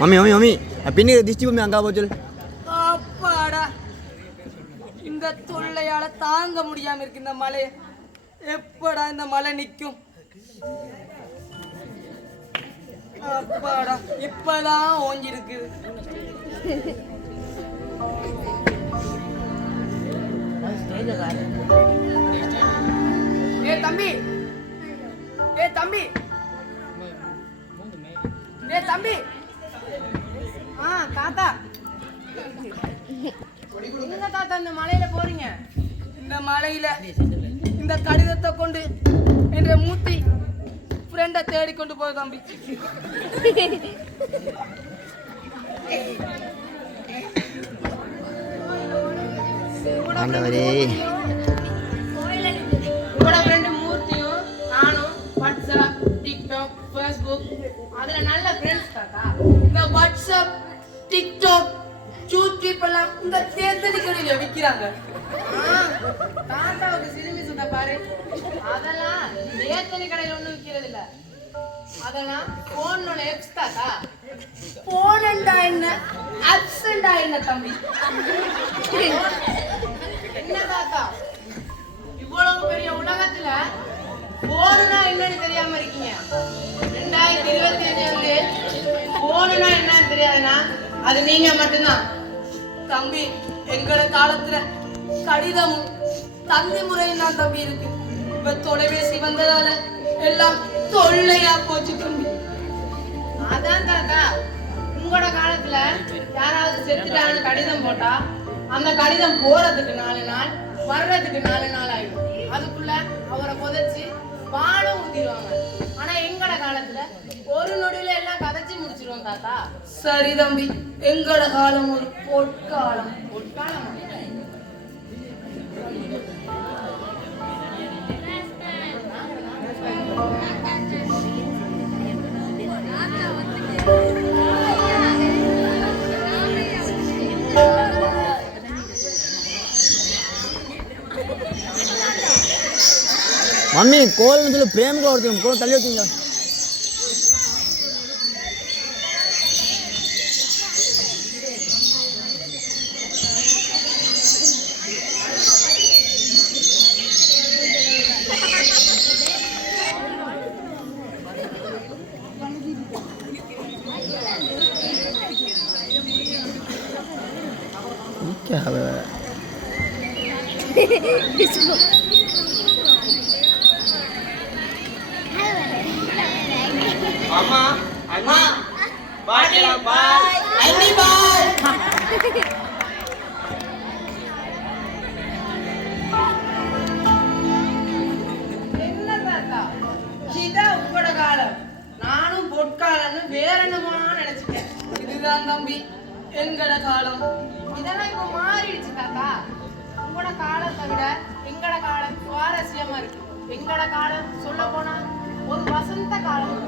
Mummy mummy mummy பின்ன திஷ்டி mummy Anga போச்சு. அப்பாடா, இந்த தொல்லையால தாங்க முடியாம இருக்கு இந்த மலை. எப்படா இந்த மலை நிக்கும்? அப்பாடா, இப்பதான் ஓஞ்சிருக்கு. ஏ தம்பி, ஏ தம்பி, ஏ தம்பி. தாத்தா, எங்க தாத்தா இந்த மலையில போறீங்க? இந்த மலையில இந்த கடிதத்தை கொண்டு என்ற மூத்தி ஃப்ரெண்டை தேடி கொண்டு போய் தம்பி. உங்களோட ஃப்ரெண்டு மூர்த்தியும் நானும் வாட்ஸ்அப், டிக்டாக், ஃபேஸ்புக் அதுல நல்ல ஃப்ரெண்ட்ஸ் தாத்தா. இந்த வாட்ஸ்அப், டிக்டாக், யூடியூப் எல்லாம் இந்த தேர்தலி கடையில விற்கிறாங்க. தாத்தாவுக்கு சிறுமி சுட்ட பாரு, அதெல்லாம் தேர்தலி கடையில ஒண்ணும் விற்கிறது இல்ல. அதெல்லாம் போனோட எப்ஸ் தாத்தா. போனண்டா என்ன, அப்சண்டா என்ன தம்பி? என்ன தாத்தா, இவ்வளவு பெரிய உலகத்துல போனா என்னன்னு தெரியாம இருக்கீங்க? 2025 போனா என்னன்னு தெரியாதுன்னா அது நீங்க மட்டும்தான் தம்பி. எங்களோட காலத்துல கடிதமும் தந்தி முறையும் தான் தம்பி இருக்கு. இப்ப தொலைபேசி வந்ததால எல்லாம் தொல்லையா போச்சு தம்பி. அதான் தாத்தா, உங்களோட காலத்துல யாராவது செத்துட்டாங்கன்னு கடிதம் போட்டா அந்த கடிதம் போறதுக்கு 4 நாள், வர்றதுக்கு 4 நாள் ஆயிடும். அதுக்குள்ள அவரை புதைச்சு வாழை ஊத்திடுவாங்க. ஆனா எங்கட காலத்துல ஒரு நொடியில எல்லாம் கதைச்சு முடிச்சிருவோம் தாத்தா. சரி தம்பி, எங்கட காலம் ஒரு பொற்காலம். பொற்காலம் மம்மி கோல் சொல்லி பிரேம் கோர்த்து கோல் தள்ளி வச்சுங்க. அம்மா அம்மா பாய் பாய் அண்ணி பாய். என்ன தாத்தா, இதான் உங்களோட காலம். நானும் பொற்காலம்னு வேற என்னமோ நினைச்சிட்டேன். இதுதான் தம்பி எங்கட காலம். இதெல்லாம் இப்ப மாறிடுச்சு தாத்தா. உங்களோட காலத்தை விட எங்கட காலம் சுவாரஸ்யமா இருக்கு. எங்கட காலம் சொல்ல போனா ஒரு வசந்த காலம்.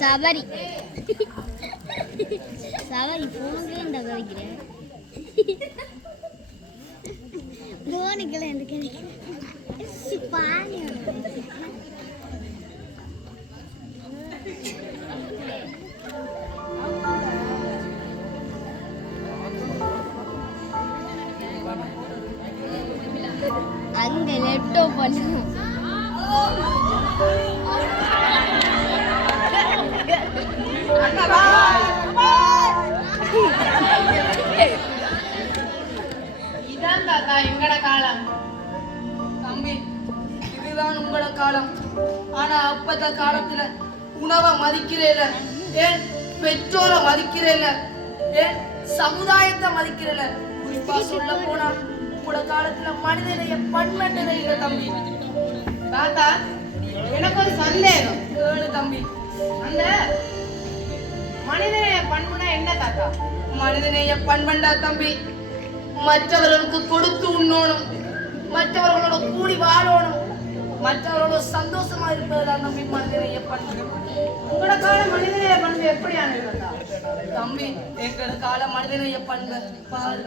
சபரி சபரி போனே கதைக்கிறேன். போனுக்கெல்லாம் எந்த கிடைக்கிறேன். அங்க லெட்டோ பண்ணும். இதான் தாத்தா எங்கட காலம். தம்பி, இதுதான் உங்களோட காலம். ஆனா அப்பத்த காலத்துல உணவை மதிக்கிறேல, ஏன் பெற்றோரை மதிக்கிறேல, ஏன் சமுதாயத்தை மதிக்கிறல. குறிப்பா சொல்ல போனா உங்களோட காலத்துல மனிதனைய பண்பட்டதே இல்ல தம்பி. தாத்தா எனக்கு ஒரு சந்தேகம். கேளு தம்பி. அந்த மனிதநேய பண்புனா என்ன தாத்தா? மனிதனைய பண்பண்டா தம்பி, மற்றவர்களுக்கு கொடுத்து உண்ணணும், மற்றவர்களோட கூடி வாழணும், மற்றவர்களோட சந்தோஷமா இருப்பதுதான் தம்பி மனிதனைய பண்பு. உங்களோட கால மனிதநேய பண்பு எப்படியானது தாத்தா? தம்பி எங்களோட கால மனிதனைய பண்பு பாரு.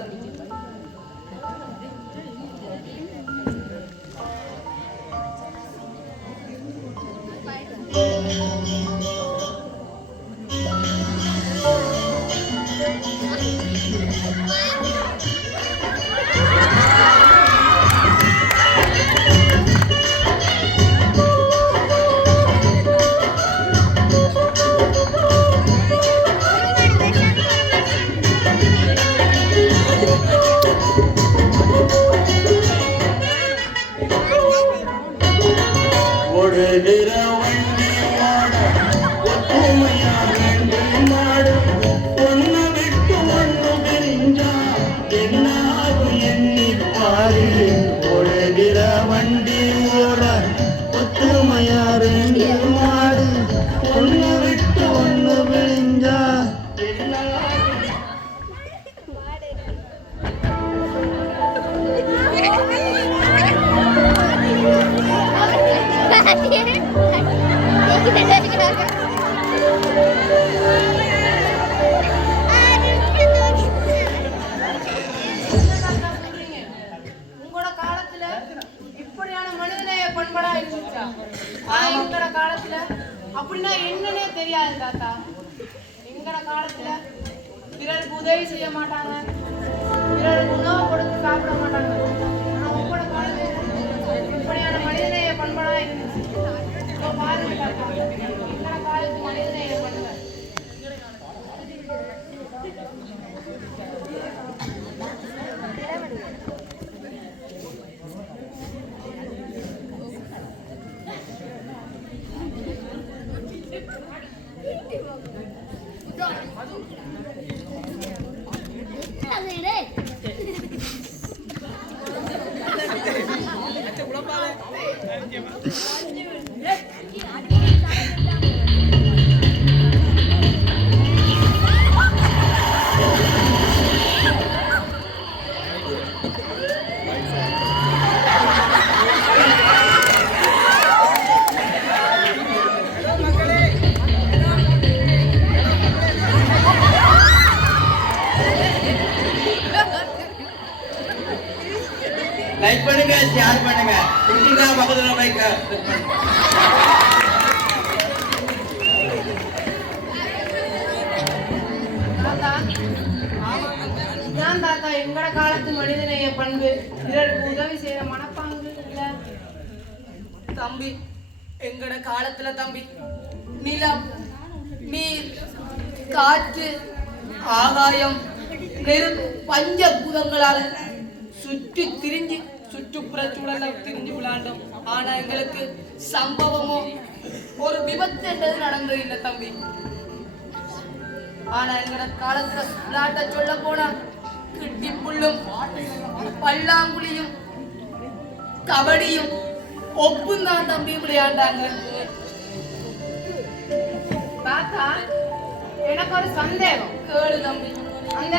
உங்களோட காலத்துல இப்படியான மனிதநேய பண்படா இருந்துச்சா? ஆனா எங்கட காலத்துல அப்படின்னா என்னன்னே தெரியாது தாத்தா. எங்கட காலத்துல பிறருக்கு உதவி செய்ய மாட்டாங்க, பிறருக்கு உணவு கொடுத்து சாப்பிட மாட்டாங்க. ஆனா உங்களோட காலத்துல இப்படியான மனிதநேய பண்படா இருந்துச்சு. இப்போ பாருங்க தாத்தா, எங்கட காலத்து மனிதநேய பண்பு. லைக் பண்ணுங்க, ஷேர் பண்ணுங்க. பிடிச்சிருந்தா பக்கத்துல லைக் தாத்தா, ஏன் தாத்தா எங்கட காலத்து மனிதநேய பண்பு பிறருக்கு உதவி செய்யற மனப்பாங்கு இல்ல? தம்பி எங்கட காலத்துல தம்பி நிலம், நீர், காற்று, ஆகாயம், நெருப்பு, பஞ்சபூதங்களால சுற்றி திரிஞ்சு சுற்றுப்புற சூழல திரிஞ்சு விளையாண்டோம். ஆனா எங்களுக்கு சம்பவமோ ஒரு விபத்து என்றது நடந்தது இல்லை தம்பி. ஆனா எங்கட காலத்துல விளையாட்ட சொல்ல போனா கிட்டி புல்லும், பல்லாங்குழியும், கபடியும், ஒப்பும் தான் தம்பி விளையாண்டாங்க. தாத்தா எனக்கு ஒரு சந்தேகம். கேளு தம்பி. அந்த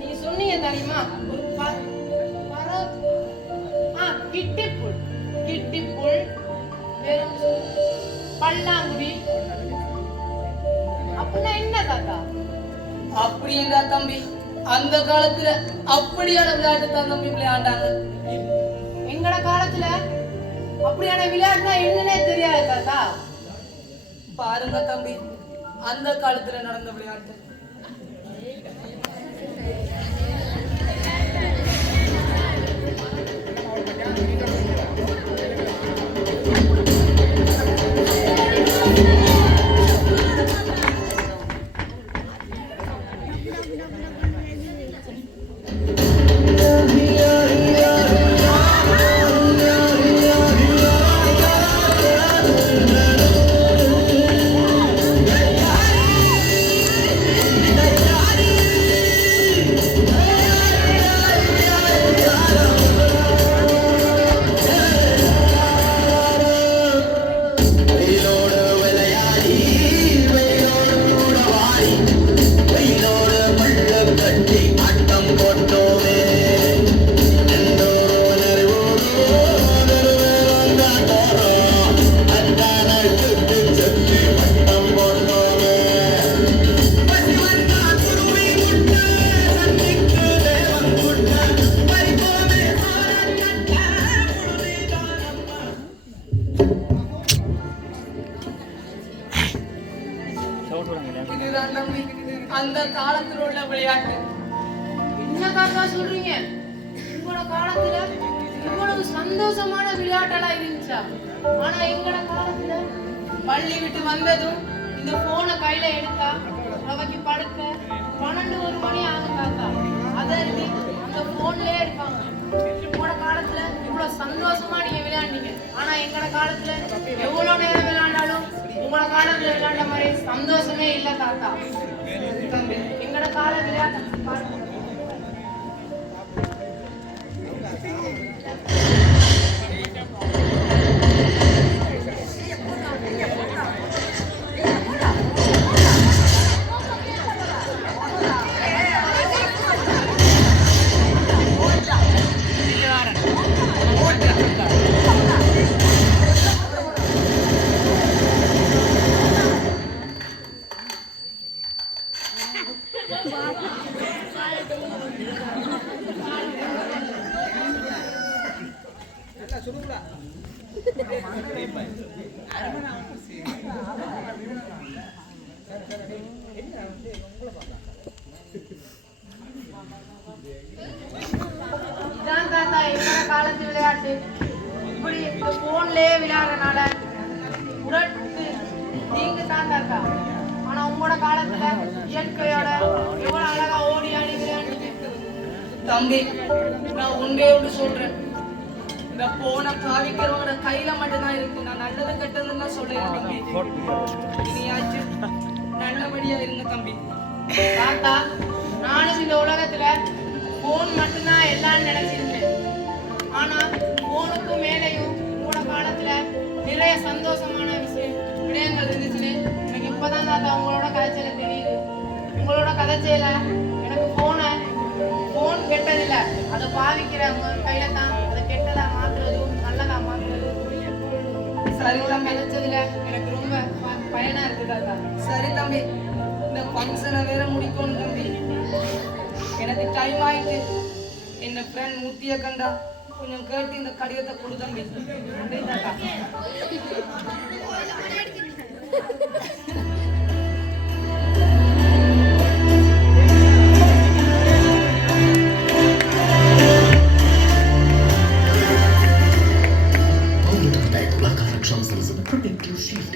நீ சொன்னீங்க தெரியுமா, ஒரு கிட்டிப்புல், கிட்டிப்புல், பல்லாங்குடி அப்படின்னா என்ன தாத்தா? அப்படின்றா தம்பி அந்த காலத்துல அப்படியான விளையாட்டு தான் தம்பி விளையாண்டாங்க. எங்கட காலத்துல அப்படியான விளையாட்டுனா என்னன்னே தெரியாது தாத்தா. பாருங்க தம்பி அந்த காலத்துல நடந்த விளையாட்டு. அந்த காலத்தில் உள்ள விளையாட்டு. என்ன தாத்தா சொல்றீங்க? உங்களோட காலத்துல இவ்வளவு சந்தோஷமான விளையாட்டெல்லாம் இருந்துச்சா? ஆனா எங்களோட காலத்துல பள்ளி விட்டு வந்ததும் இந்த போனை கையில எடுத்தா அவைக்கு படுக்க 12-1 மணி ஆகும் தாத்தா. அதற்கு அந்த போன்லயே இருப்பாங்க. உங்களோட காலத்துல இவ்வளவு சந்தோஷமா நீங்க விளையாண்டீங்க. ஆனா எங்களோட காலத்துல எவ்வளவு நேரம் விளையாண்டாலும் உங்களோட காலத்துல விளையாண்ட மாதிரி சந்தோஷமே இல்ல தாத்தா. எங்களோட கால விளையாட்டு பாருங்க. இதான் தாத்தா எங்களோட காலத்து விளையாட்டு. இப்படி இந்த போன்லயே விளையாடுறதுனால உடலுக்கு நீங்க தான் தாத்தா. ஆனா உங்களோட காலத்துல இயற்கையோட எவ்வளவு அழகா ஓடி ஆடி விளையாடுங்க. தம்பி, நான் உண்டே ஒன்று சொல்றேன். இந்த போனை பாவிக்கிறவங்க கையில மட்டும்தான் இருக்கு. நான் நல்லது கெட்டதுன்னு சொல்றேன் தம்பி. இனியாச்சும் நல்லபடியா இருங்க தம்பி. தாத்தா, நானும் இந்த உலகத்துல போன் மட்டும்தான் எல்லாம் நினைச்சிருந்தேன். ஆனா போனுக்கு மேலேயும் உங்களோட காலத்துல நிறைய சந்தோஷமான விடயங்கள் இருந்துச்சுன்னு எனக்கு இப்பதான் தாத்தா உங்களோட கதைச்சல தெரியுது. உங்களோட கதைச்சல எனக்கு போன் கெட்டதில்லை, அதை பாவிக்கிறவங்க கையில தான் அதை கெட்டதா மாத்துறதும் நல்லதா மாத்துறதும் சரிதான் நினைச்சதுல எனக்கு ரொம்ப பயனா இருக்கு தாத்தா. சரி தம்பி, இந்த ஃபங்க்ஷனை வேற முடிக்கணும் தம்பி. எனக்கு டைம் ஆயிட்டு. என்ன ஃப்ரெண்ட் மூர்த்திய கண்டா கொஞ்சம் கேட்டு இந்த கடிதத்தை கொடு தம்பி. நன்றி தாத்தா. All the time, Black Arrow Trousers and a protective shield.